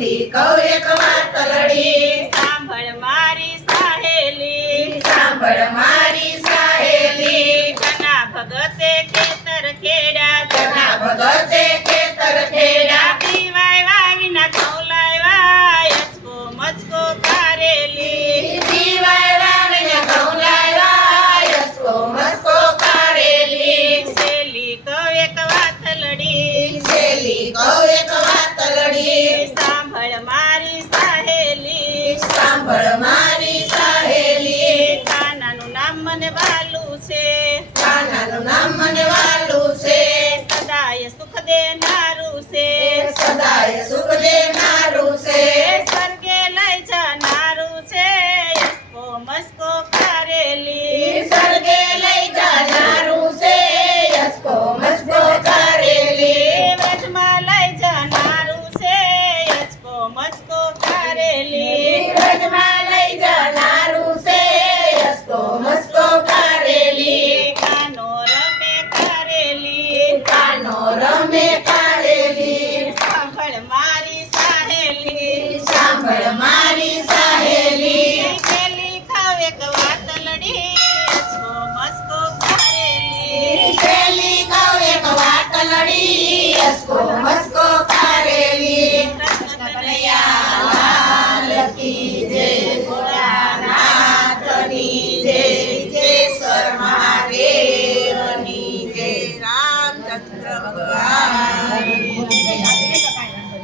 થી કહું એક વાતલડી સાંભળ મારી સહેલી સાંભળ મારી સહેલી કના ભગતે ખેતર ખેડ્યા કના ભગતે ખેતર ખેડ્યા દીવાય વાવીના ઘઉં લાવ્યા યચકો મચકો કારેલી દીવાય વાવીને ઘઉં લાવ્યા યચકો મચકો કારેલી સહેલી કહું એક વાતલડી સહેલી કહું એક વાતલડી સાંભળ મારી સહેલી સાંભળ મારી સહેલી કાનાનું નામ મને વાલું છે કાનાનું નામ મને વાલું છે સદાય સુખ દેનારું છે સદાય સુખ દેનારું છે સ્વર્ગે લઈ જનારું છે યચકો મચકો કારેલી સ્વર્ગે લઈ જનારું છે યચકો મચકો કારેલી વ્રજમાં લઈ જનારું છે યચકો મચકો કારેલી વ્રજમાં લઈ જનારું છે યચકો મચકો કારેલી કાનો રમે કારેલી કાનો રમે કારેલી સાંભળ મારી સહેલી સાંભળ મારી સહેલી પેલી ખાવ એક વાતલડી યચકો મચકો કારેલી સહેલી કહું એક વાતલડી યચકો મચકો